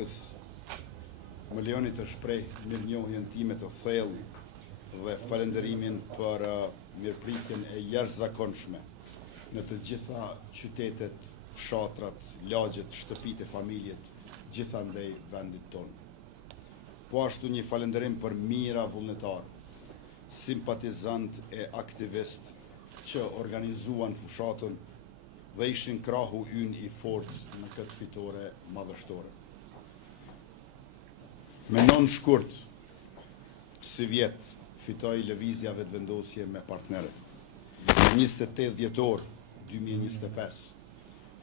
Republikës, më lejoni të shpreh mirënjohjen time të thellë dhe falënderimin për mirëpritjen e jashtëzakonshme në të gjitha qytetet, fshatrat, lagjet, shtëpitë e familjet, gjithandej vendit tonë. Po ashtu një falënderim për mijëra vullnetar, simpatizant e aktivist që organizuan fushatën dhe ishin krahu ynë i fortë në këtë fitore madhështore. Me 9 shkurt, si vjet, fitoi lëvizja vetëvendosje me partnerët. Në 28 dhjetor 2025,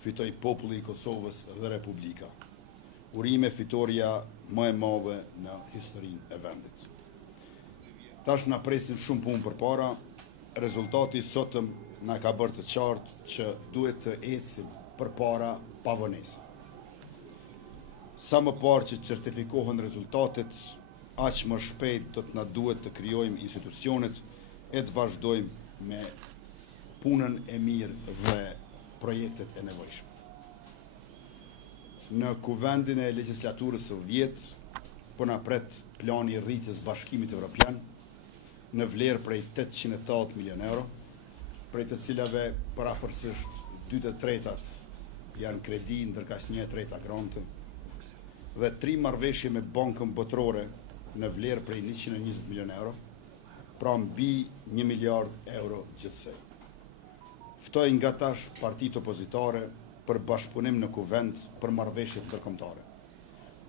fitoi populli i Kosovës dhe Republika. Urime fitoria më e madhe në historinë e vendit. Tash na presin shumë punë përpara, rezultati sotëm na ka bërë të qartë që duhet të ecim përpara pa vonesë. Sa më parë që certifikohen rezultatet, aq më shpejt do të na duhet të krijojmë institucionet e të vazhdojmë me punën e mirë dhe projektet e nevojshme. Në kuvendin e legjislaturës së 10, po na pret plani i rritjes Bashkimit Evropian në vlerë prej 880 milion euro, prej të cilave parafërsisht 2/3 janë kredi, ndërkaq 1/3 grante, dhe 3 marrëveshje me Bankën Botërore në vlerë prej 120 milion euro, pra mbi 1 miliard euro gjithsej. Ftoj nga tash partitë opozitare për bashkëpunim në kuvend për marrëveshjet ndërkombëtare,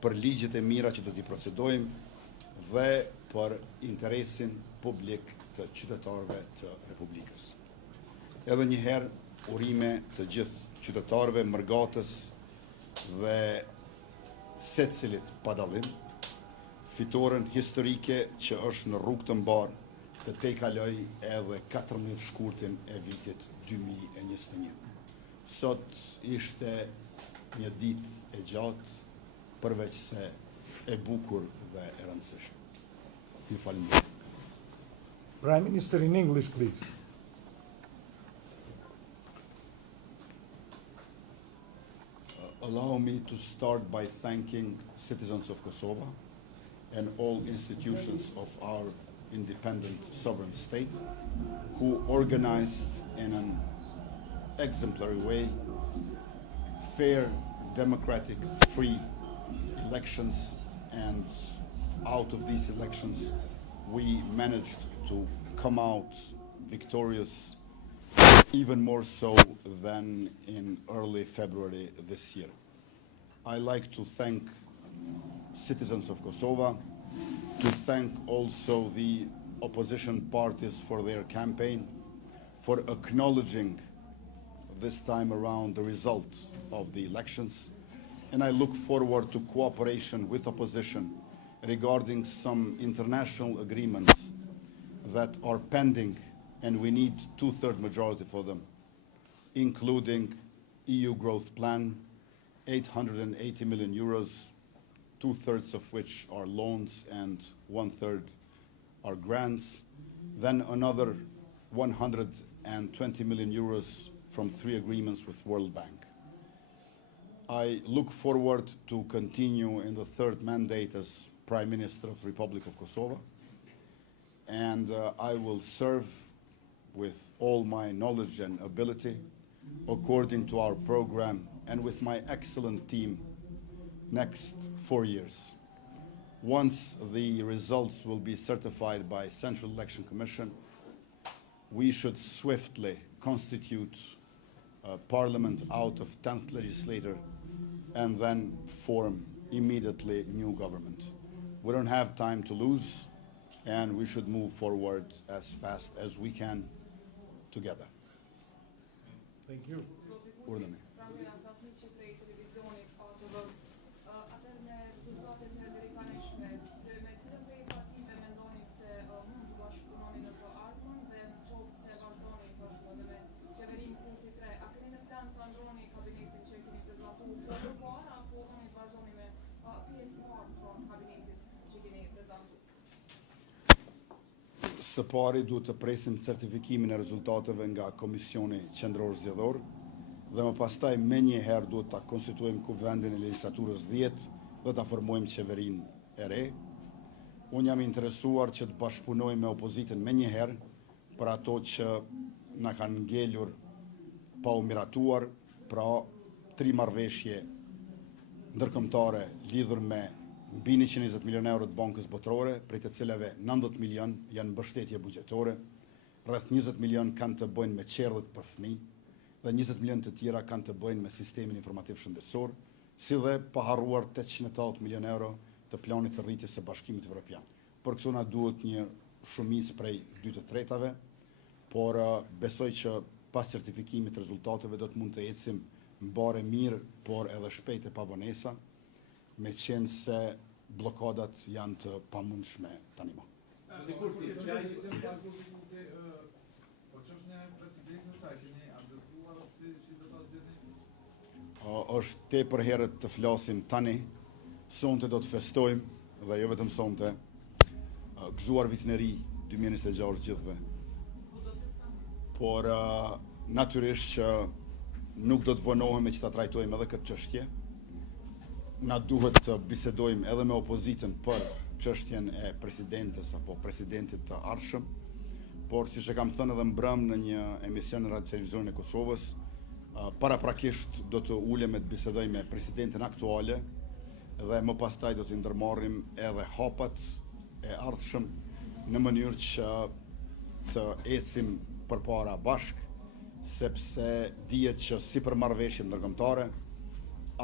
për ligjet e mira që do t'i procedojmë dhe për interesin publik të qytetarëve të Republikës. Edhe një herë urime të gjithë qytetarëve, mërgatës dhe secilit pa dallim, fitoren historike që është në rrugë të mbar të tejkaloj edhe 14 shkurtin e vitit 2021. Sot ishte një ditë e gjatë, përveç se e bukur dhe e rëndësishme. Ju falenderoj. Prime Minister in English, please. Allow me to start by thanking citizens of Kosovo and all institutions of our independent sovereign state who organized in an exemplary way fair, democratic, free elections, and out of these elections we managed to come out victorious, even more so than in early February this year. I like to thank citizens of Kosovo, to thank also the opposition parties for their campaign, for acknowledging this time around the result of the elections, and I look forward to cooperation with opposition regarding some international agreements that are pending, and we need 2/3 majority for them, including EU growth plan, 880 million euros, 2/3 of which are loans and 1/3 are grants, then another 120 million euros from 3 agreements with World Bank. I look forward to continue in the 3rd mandate as Prime Minister of the Republic of Kosovo, and I will serve with all my knowledge and ability according to our program and with my excellent team next 4 years. Once the results will be certified by Central Election Commission, we should swiftly constitute a parliament out of 10th legislature and then form immediately new government. We don't have time to lose, and we should move forward as fast as we can together. Thank you. Urdhëni. Së pari duhet të presim certifikimin e rezultateve nga Komisioni Qendror Zgjedhor dhe më pastaj me një herë duhet ta konstituojmë kuvendin e legjislaturës 10 dhe ta formojmë qeverinë e re. Unë jam interesuar që të bashkëpunojmë me opozitën me njëherë për ato që na kanë ngelur pa u miratuar, pra 3 marrëveshje ndërkombëtare lidhur me mbi 120 milion euro të bankës botërore, prej të cilave 90 milion janë mbështetje buxhetore, rreth 20 milion kanë të bëjnë me qerdhet për fëmijë dhe 20 milion të tjera kanë të bëjnë me sistemin informativ shëndetësor, si dhe pa harruar 880 milion euro të planit të rritjes së Bashkimit Evropian. Për këto na duhet një shumicë prej 2/3, por besoj që pas certifikimit të rezultateve do të mund të ecim mbare mirë, por edhe shpejt e pa vonesa, me qenë se blokadat janë të pamundshme tani më. Është tepër herët të flasim tani, sonte do të festojmë dhe jo vetëm sonte, gëzuar vitin e ri 2026 gjithëve. Por natyrisht që nuk do të vonohemi që ta trajtojmë edhe këtë çështje. Na duhet të bisedojmë edhe me opozitën për çështjen e presidentes apo presidentit të ardhshëm, por siç e kam thënë edhe mbrëm në një emision në Radio Televizionin e Kosovës, paraprakisht do të ulem e të bisedoj me presidentin aktuale dhe më pastaj do të ndërmarrim edhe hapat e ardhshëm në mënyrë që të ecim përpara bashk, sepse dihet që si për marrëveshjet ndërkombëtare,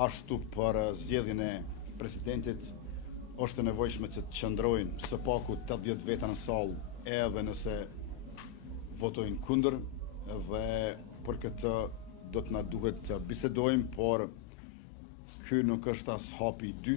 ashtu për zgjedhjen e presidentit është e nevojshme që të qëndrojnë së paku 80 veta në sallë, edhe nëse votojnë kundër, dhe për këtë do të na duhet të bisedojmë, por ky nuk është as hapi i dytë.